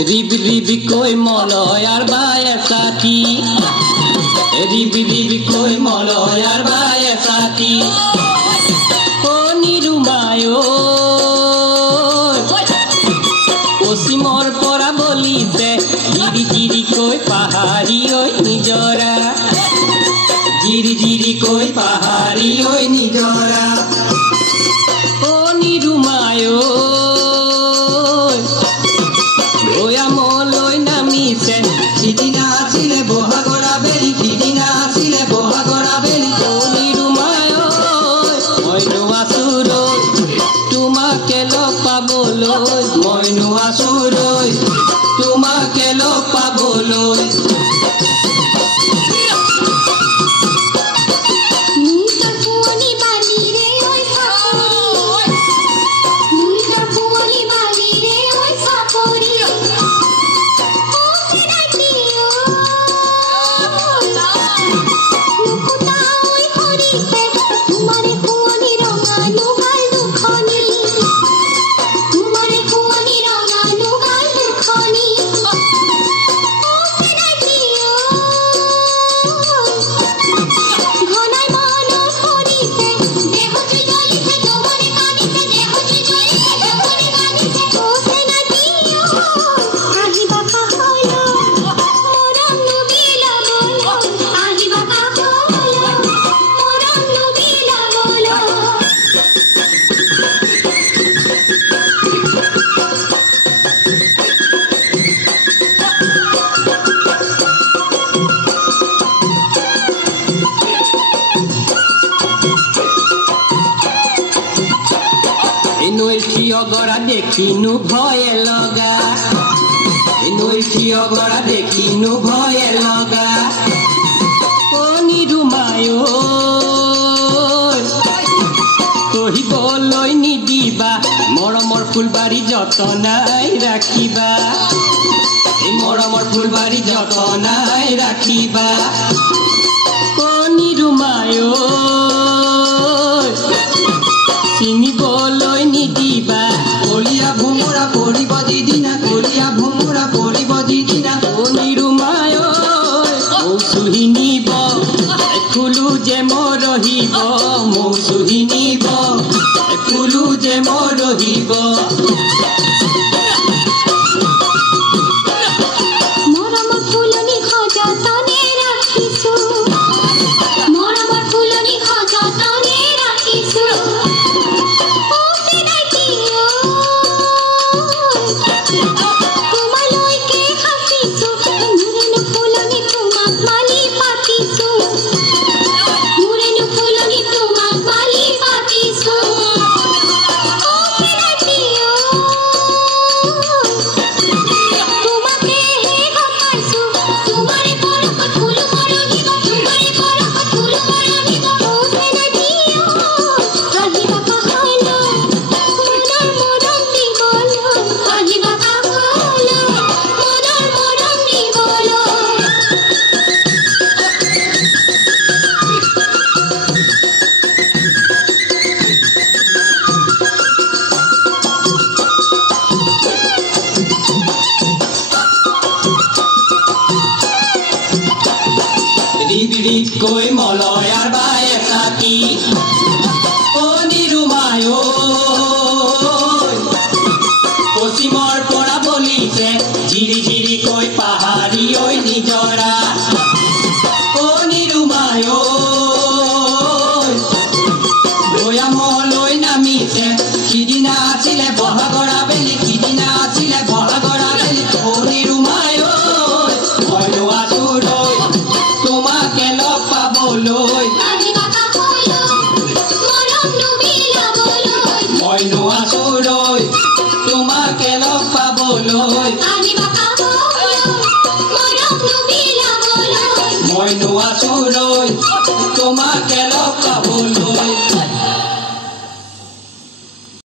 rib rib कोई Malayar bye साथी rib rib कोई मलयार बाय साथी ओ निरुमायो पश्चिमर परा बलिसे जिरी जिरी कोई पहाड़ी ओई निजरा जिरी जिरी कोई पहाड़ी ओई निजरा ओ निरुमायो ओया मोलय नामिसे सिदिना आছিলে बहागरा बेली सिदिना आছিলে बहागरा बेली ओ निरुमायो मयनु आसुरय तुमाके लग पाबलय मयनु आसुरय तुमाके लग पाबलय गरा देखिनु भय लगा गरा देखिनु भय लगा ओ निरुमायो कहिबलै निदिबा मरमर फुलबारी जतनाय राखिबा मरमर फुलबारी जतनाय राखिबा ओ निरुमायो চিনিবলৈ নিদিবা কলিয়া ভুমুৰা পৰিব দিদিনা কলিয়া ভুমুৰা পৰিব দিদিনা ও নিৰুমায় মৌচুহি নিব ফুলো যে মোৰ ৰহিব মৌচুহি নিব ফুলো যে মোৰ ৰহিব कोई मलयार बाय साथी ओ निरुमायो पश्चिमर परा बलिसे झिरी झिरी कोई पहाड़ी ओई निजरा ओ निरुमायो ओया मोलय नामिसे सिदिना आছিলে बहागरा बेली सिदिना आছিলে बहागरा बेली ओ निरुमायो मयनु आसुरय तुमाके लग पाबलय मयनु आसुरय तुमाके लग पाबलय मयनु आसुरय तुमाके लग